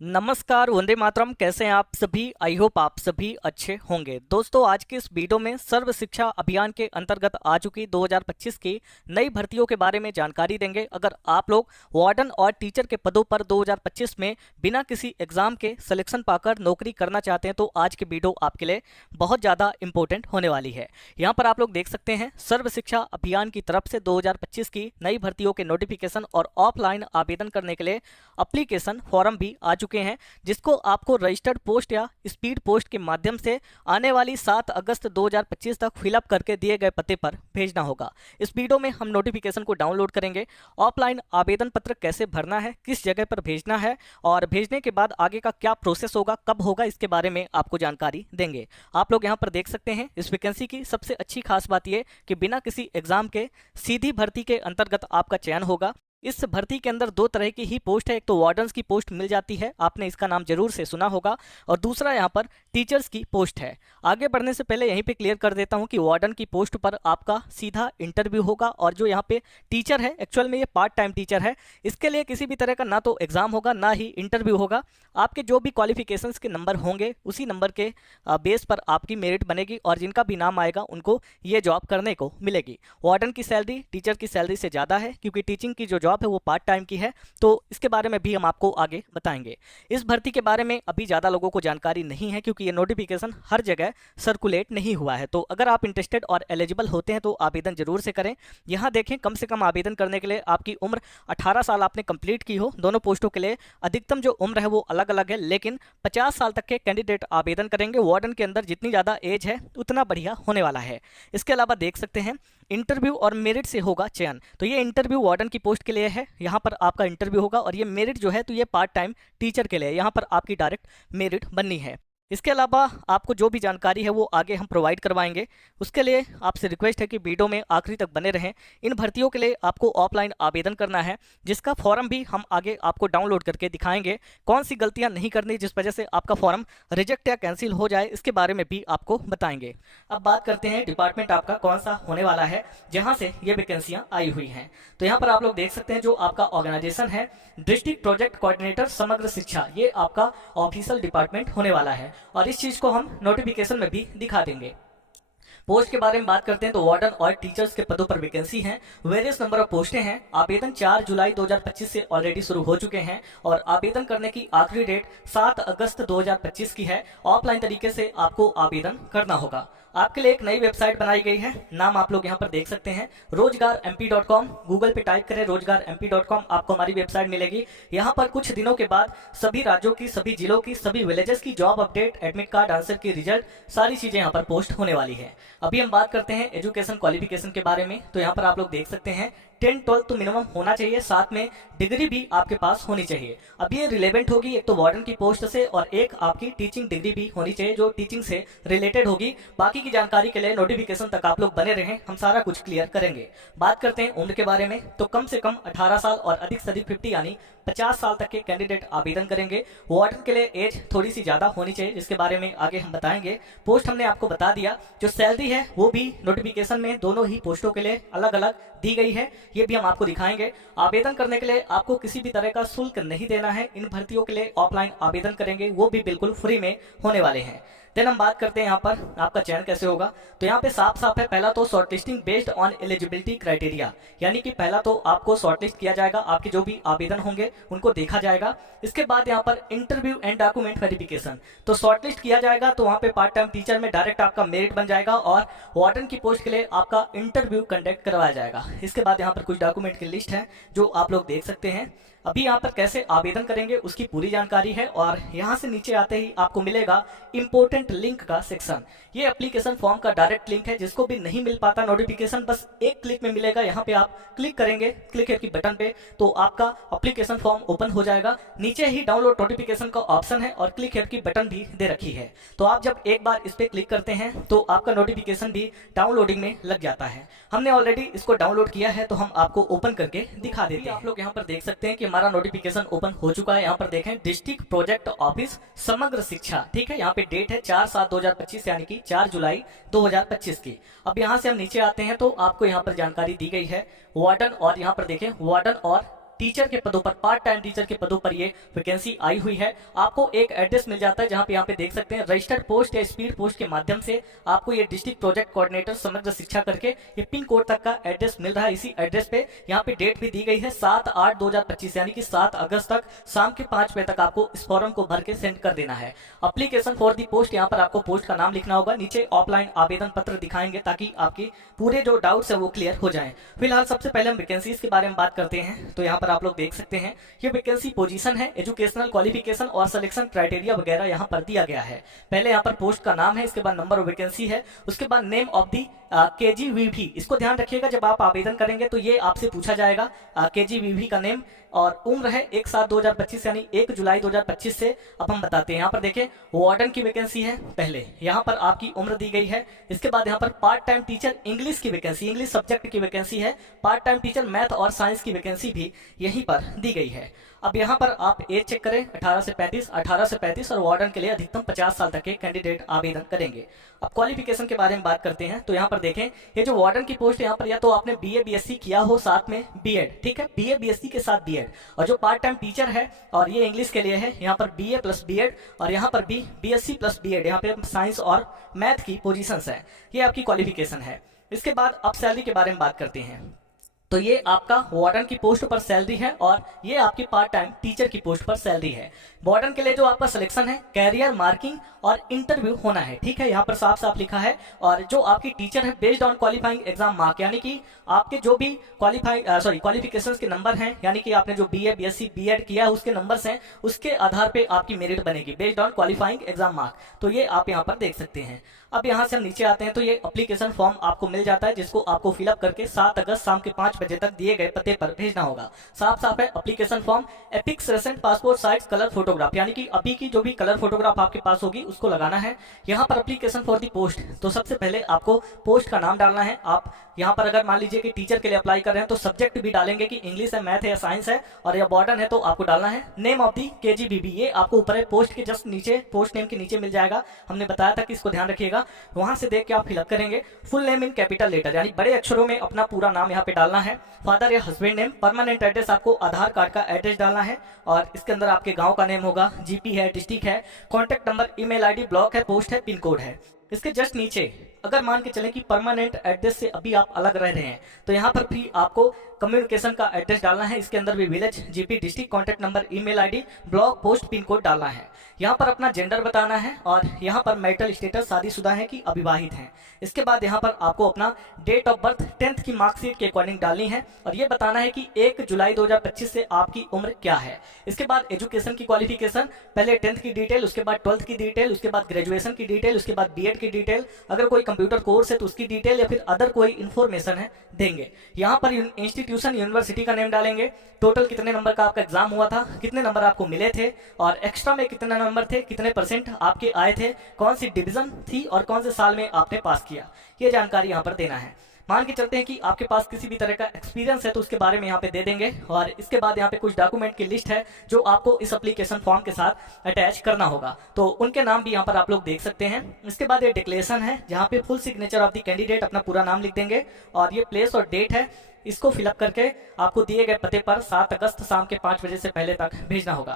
नमस्कार, वंदे मातरम। कैसे हैं आप सभी? आई होप आप सभी अच्छे होंगे। दोस्तों, आज के इस वीडियो में सर्व शिक्षा अभियान के अंतर्गत आ चुकी 2025 की नई भर्तियों के बारे में जानकारी देंगे। अगर आप लोग वार्डन और टीचर के पदों पर 2025 में बिना किसी एग्जाम के सिलेक्शन पाकर नौकरी करना चाहते हैं तो आज की वीडियो आपके लिए बहुत ज़्यादा इंपॉर्टेंट होने वाली है। यहाँ पर आप लोग देख सकते हैं सर्व शिक्षा अभियान की तरफ से 2025 की नई भर्तियों के नोटिफिकेशन और ऑफलाइन आवेदन करने के लिए एप्लीकेशन फॉर्म भी आ चुके हैं, जिसको आपको रजिस्टर्ड पोस्ट या स्पीड पोस्ट के माध्यम से आने वाली 7 अगस्त 2025 तक फिलअप करके दिए गए पते पर भेजना होगा। इस वीडियो में हम नोटिफिकेशन को डाउनलोड करेंगे, ऑफलाइन आवेदन पत्र कैसे भरना है, किस जगह पर भेजना है और भेजने के बाद आगे का क्या प्रोसेस होगा, कब होगा, इसके बारे में आपको जानकारी देंगे। आप लोग यहाँ पर देख सकते हैं इस वैकेंसी की सबसे अच्छी खास बात यह कि बिना किसी एग्जाम के सीधी भर्ती के अंतर्गत आपका चयन होगा। इस भर्ती के अंदर दो तरह की ही पोस्ट है। एक तो वार्डन्स की पोस्ट मिल जाती है, आपने इसका नाम जरूर से सुना होगा, और दूसरा यहाँ पर टीचर्स की पोस्ट है। आगे बढ़ने से पहले यहीं पे क्लियर कर देता हूँ कि वार्डन की पोस्ट पर आपका सीधा इंटरव्यू होगा, और जो यहाँ पे टीचर है एक्चुअल में ये पार्ट टाइम टीचर है। इसके लिए किसी भी तरह का ना तो एग्जाम होगा ना ही इंटरव्यू होगा। आपके जो भी क्वालिफिकेशंस के नंबर होंगे उसी नंबर के बेस पर आपकी मेरिट बनेगी, और जिनका भी नाम आएगा उनको ये जॉब करने को मिलेगी। वार्डन की सैलरी टीचर की सैलरी से ज़्यादा है, क्योंकि टीचिंग की जो जॉब है वो पार्ट टाइम की है। तो इसके बारे में भी हम आपको आगे बताएंगे। इस भर्ती के बारे में अभी ज़्यादा लोगों को जानकारी नहीं है, क्योंकि ये नोटिफिकेशन हर जगह सर्कुलेट नहीं हुआ है। तो अगर आप इंटरेस्टेड और एलिजिबल होते हैं तो आवेदन जरूर से करें। यहाँ देखें, कम से कम आवेदन करने के लिए आपकी उम्र 18 साल आपने कंप्लीट की हो। दोनों पोस्टों के लिए अधिकतम जो उम्र है वो अलग अलग है, लेकिन 50 साल तक के कैंडिडेट आवेदन करेंगे। वार्डन के अंदर जितनी ज़्यादा एज है उतना बढ़िया होने वाला है। इसके अलावा देख सकते हैं इंटरव्यू और मेरिट से होगा चयन। तो ये इंटरव्यू वार्डन की पोस्ट के लिए है, यहाँ पर आपका इंटरव्यू होगा, और ये मेरिट जो है तो ये पार्ट टाइम टीचर के लिए, यहाँ पर आपकी डायरेक्ट मेरिट बननी है। इसके अलावा आपको जो भी जानकारी है वो आगे हम प्रोवाइड करवाएंगे। उसके लिए आपसे रिक्वेस्ट है कि वीडियो में आखिरी तक बने रहें। इन भर्तियों के लिए आपको ऑफलाइन आवेदन करना है, जिसका फॉर्म भी हम आगे आपको डाउनलोड करके दिखाएंगे। कौन सी गलतियां नहीं करनी जिस वजह से आपका फॉर्म रिजेक्ट या कैंसिल हो जाए, इसके बारे में भी आपको बताएंगे। अब बात करते हैं डिपार्टमेंट आपका कौन सा होने वाला है जहाँ से ये वैकेंसियां आई हुई हैं। तो यहाँ पर आप लोग देख सकते हैं जो आपका ऑर्गेनाइजेशन है डिस्ट्रिक्ट प्रोजेक्ट कोऑर्डिनेटर समग्र शिक्षा, ये आपका ऑफिशियल डिपार्टमेंट होने वाला है, और इस चीज को हम नोटिफिकेशन में भी दिखा देंगे। पोस्ट के बारे में बात करते हैं तो वार्डन और टीचर्स के पदों पर वैकेंसी हैं, वेरियस नंबर ऑफ पोस्टें हैं। आवेदन 4 जुलाई 2025 से ऑलरेडी शुरू हो चुके हैं, और आवेदन करने की आखिरी डेट 7 अगस्त 2025 की है। ऑफलाइन तरीके से आपको आवेदन करना होगा। आपके लिए एक नई वेबसाइट बनाई गई है, नाम आप लोग यहाँ पर देख सकते हैं, रोजगार गूगल पे टाइप करें रोजगार आपको हमारी वेबसाइट मिलेगी। यहाँ पर कुछ दिनों के बाद सभी राज्यों की, सभी जिलों की, सभी विलेजेस की job update, admit card, answer की रिजल्ट, सारी चीजें यहाँ पर पोस्ट होने वाली है। अभी हम बात करते हैं एजुकेशन क्वालिफिकेशन के बारे में। तो यहाँ पर आप लोग देख सकते हैं 10-12 तो मिनिमम होना चाहिए, साथ में डिग्री भी आपके पास होनी चाहिए। अब ये रिलेवेंट होगी एक तो वार्डन की पोस्ट से, और एक आपकी टीचिंग डिग्री भी होनी चाहिए जो टीचिंग से रिलेटेड होगी। बाकी की जानकारी के लिए नोटिफिकेशन तक आप लोग बने रहें, हम सारा कुछ क्लियर करेंगे। बात करते हैं उम्र के बारे में, तो कम से कम 18 साल और अधिक से अधिक 50 यानी 50 साल तक के कैंडिडेट आवेदन करेंगे। वार्डन के लिए एज थोड़ी सी ज्यादा होनी चाहिए, जिसके बारे में आगे हम बताएंगे। पोस्ट हमने आपको बता दिया। जो सैलरी है वो भी नोटिफिकेशन में दोनों ही पोस्टों के लिए अलग अलग दी गई है, ये भी हम आपको दिखाएंगे। आवेदन करने के लिए आपको किसी भी तरह का शुल्क नहीं देना है। इन भर्तियों के लिए ऑफलाइन आवेदन करेंगे, वो भी बिल्कुल फ्री में होने वाले हैं। देन हम बात करते हैं यहाँ पर आपका चयन कैसे होगा। तो यहाँ पे साफ साफ है, पहला तो shortlisting based on eligibility criteria, यानी कि पहला तो आपको शॉर्टलिस्ट किया जाएगा, आपके जो भी आवेदन होंगे उनको देखा जाएगा। इसके बाद यहाँ पर इंटरव्यू एंड डॉक्यूमेंट वेरिफिकेशन। तो शॉर्टलिस्ट किया जाएगा तो वहाँ पे पार्ट टाइम टीचर में डायरेक्ट आपका मेरिट बन जाएगा, और वार्डन की पोस्ट के लिए आपका इंटरव्यू कंडक्ट करवाया जाएगा। इसके बाद यहाँ पर कुछ डॉक्यूमेंट की लिस्ट है जो आप लोग देख सकते हैं। अभी यहाँ पर कैसे आवेदन करेंगे उसकी पूरी जानकारी है, और यहाँ से नीचे आते ही आपको मिलेगा इंपोर्टेंट लिंक का सेक्शन। ये एप्लीकेशन फॉर्म का डायरेक्ट लिंक है, जिसको भी नहीं मिल पाता नोटिफिकेशन, बस एक क्लिक में मिलेगा। यहाँ पे आप क्लिक करेंगे, क्लिक हियर की बटन पे, तो आपका एप्लीकेशन फॉर्म ओपन हो जाएगा। नीचे ही डाउनलोड नोटिफिकेशन का ऑप्शन है, और क्लिक हियर की बटन भी दे रखी है। तो आप जब एक बार इस पे क्लिक करते हैं तो आपका नोटिफिकेशन भी डाउनलोडिंग में लग जाता है। हमने ऑलरेडी इसको डाउनलोड किया है, तो हम आपको ओपन करके दिखा देते हैं। आप लोग यहाँ पर देख सकते हैं कि हमारा नोटिफिकेशन ओपन हो चुका है। यहाँ पर देखें डिस्ट्रिक्ट प्रोजेक्ट ऑफिस समग्र शिक्षा, ठीक है। यहाँ पे डेट है 4/7/2025 यानी कि 4 जुलाई 2025 की। अब यहाँ से हम नीचे आते हैं तो आपको यहाँ पर जानकारी दी गई है वार्डन, और यहाँ पर देखें वार्डन और टीचर के पदों पर, पार्ट टाइम टीचर के पदों पर ये वैकेंसी आई हुई है। आपको एक एड्रेस मिल जाता है जहां पे यहाँ पे देख सकते हैं रजिस्टर्ड पोस्ट या स्पीड पोस्ट के माध्यम से आपको ये डिस्ट्रिक्ट प्रोजेक्ट कोऑर्डिनेटर समग्र शिक्षा करके ये पिन कोड तक का एड्रेस मिल रहा है। इसी एड्रेस पे यहाँ पे डेट भी दी गई है 7/8/2025 यानी कि 7 अगस्त तक शाम के 5 बजे तक आपको इस फॉर्म को भर के सेंड कर देना है। अप्लीकेशन फॉर दी पोस्ट, यहाँ पर आपको पोस्ट का नाम लिखना होगा, नीचे ऑफलाइन आवेदन पत्र दिखाएंगे ताकि आपकी पूरे जो डाउट्स है वो क्लियर हो जाएं। फिलहाल सबसे पहले हम वैकेंसीज के बारे में बात करते हैं। तो यहाँ पर आप लोग देख सकते हैं ये वैकेंसी पोजीशन है, एजुकेशनल क्वालिफिकेशन और सिलेक्शन क्राइटेरिया वगैरह यहाँ पर दिया गया है। पहले यहाँ पर पोस्ट का नाम है, इसके बाद नंबर ऑफ वैकेंसी है, उसके बाद नेम ऑफ दी KGVV। इसको ध्यान रखिएगा जब आप आवेदन करेंगे तो ये आपसे पूछा जाएगा KGVV का नेम, और उम्र है 1/7/2025 यानी 1 जुलाई 2025 से। अब हम बताते हैं, यहाँ पर देखें वार्डन की वैकेंसी है, पहले यहाँ पर आपकी उम्र दी गई है। इसके बाद यहाँ पर पार्ट टाइम टीचर इंग्लिश की वैकेंसी, इंग्लिश सब्जेक्ट की वैकेंसी है। पार्ट टाइम टीचर मैथ और साइंस की वैकेंसी भी यहीं पर दी गई है। अब यहाँ पर आप एज चेक करें, 18 से 35 और वार्डन के लिए अधिकतम 50 साल तक के कैंडिडेट आवेदन करेंगे। अब क्वालिफिकेशन के बारे में बात करते हैं। तो यहाँ पर देखें ये जो वार्डन की पोस्ट है, यहाँ पर या तो आपने BA BSc किया हो साथ में B.Ed, ठीक है, BA BSc के साथ B.Ed। और जो पार्ट टाइम टीचर है और ये इंग्लिश के लिए है, यहाँ पर BA + B.Ed और यहाँ पर भी BSc + B.Ed, यहाँ पे साइंस और मैथ की पोजीशंस है। ये आपकी क्वालिफिकेशन है। इसके बाद अब सैलरी के बारे में बात करते हैं। तो ये आपका वार्डन की पोस्ट पर सैलरी है और ये आपकी पार्ट टाइम टीचर की पोस्ट पर सैलरी है। वार्डन के लिए जो आपका सिलेक्शन है कैरियर मार्किंग और इंटरव्यू होना है, ठीक है, यहाँ पर साफ साफ लिखा है। और जो आपकी टीचर है based on qualifying exam mark, यानी कि आपके जो भी क्वालिफिकेशंस के नंबर हैं, यानी कि आपने जो BA BSc B.Ed किया है उसके नंबर्स हैं, उसके आधार पे आपकी मेरिट बनेगी based on qualifying exam mark. तो ये आप यहाँ पर देख सकते हैं। अब यहाँ से हम नीचे आते हैं तो ये एप्लीकेशन फॉर्म आपको मिल जाता है, जिसको आपको फिलअप करके 7 अगस्त शाम के 5 बजे तक दिए गए पते पर भेजना होगा। साफ साफ है application form. Affix recent passport size colour photograph, यानी कि अभी की जो भी कलर फोटोग्राफ आपके पास होगी उसको लगाना है। यहाँ पर एप्लीकेशन फॉर दी पोस्ट, तो सबसे पहले आपको पोस्ट का नाम डालना है। आप यहाँ पर अगर मान लीजिए कि टीचर के लिए अप्लाई कर रहे हैं तो सब्जेक्ट भी डालेंगे कि इंग्लिश है, मैथ है या साइंस है, और या वार्डन है तो आपको डालना है नेम ऑफ दी KGVV। ये आपको ऊपर है पोस्ट के जस्ट नीचे, पोस्ट नेम के नीचे मिल जाएगा। हमने बताया था कि इसको ध्यान रखिएगा, वहां से देख के आप फिलअप करेंगे। Full name in capital letter, यानी बड़े अक्षरों में अपना पूरा नाम यहाँ पे डालना है। फादर या हस्बैंड नेम, परमानेंट एड्रेस आपको आधार कार्ड का एड्रेस डालना है और इसके अंदर आपके गांव का नेम होगा, GP है, डिस्ट्रिक्ट है, contact number, email ID, block है, पोस्ट है, पिन कोड है। इसके जस्ट नीचे अगर मान के चलें कि परमानेंट एड्रेस से अभी आप अलग रह रहे हैं तो यहाँ पर भी आपको कम्युनिकेशन का एड्रेस डालना है। इसके अंदर भी village, GP, district, contact number, email ID, block, post, pin code डालना है। यहाँ पर अपना जेंडर बताना है और यहाँ पर मैरिटल स्टेटस शादीशुदा है कि अविवाहित हैं। इसके बाद यहाँ पर आपको अपना डेट ऑफ बर्थ 10th की मार्कशीट के अकॉर्डिंग डालनी है और ये बताना है कि 1 जुलाई 2025 से आपकी उम्र क्या है। इसके बाद एजुकेशन की क्वालिफिकेशन, पहले 10th की डिटेल, उसके बाद 12th की डिटेल, उसके बाद ग्रेजुएशन की डिटेल, उसके बाद B.Ed की डिटेल, अगर कोई कंप्यूटर कोर्स है तो उसकी डिटेल या फिर अदर कोई इन्फॉर्मेशन है देंगे। यहाँ पर इंस्टीट्यूशन, यूनिवर्सिटी का नेम डालेंगे, टोटल कितने नंबर का आपका एग्जाम हुआ था, कितने नंबर आपको मिले थे और एक्स्ट्रा में कितने नंबर थे, कितने % आपके आए थे, कौन सी डिवीजन थी और कौन से साल में आपने पास किया, ये जानकारी यहाँ पर देना है। मान के चलते हैं कि आपके पास किसी भी तरह का एक्सपीरियंस है तो उसके बारे में यहाँ पे दे देंगे और इसके बाद यहाँ पे कुछ डॉक्यूमेंट की लिस्ट है जो आपको इस एप्लीकेशन फॉर्म के साथ अटैच करना होगा, तो उनके नाम भी यहाँ पर आप लोग देख सकते हैं। इसके बाद ये डिक्लेरेशन है जहाँ पे full signature of the candidate, अपना पूरा नाम लिख देंगे और ये प्लेस और डेट है, इसको फिलअप करके आपको दिए गए पते पर 7 अगस्त शाम के 5 बजे से पहले तक भेजना होगा।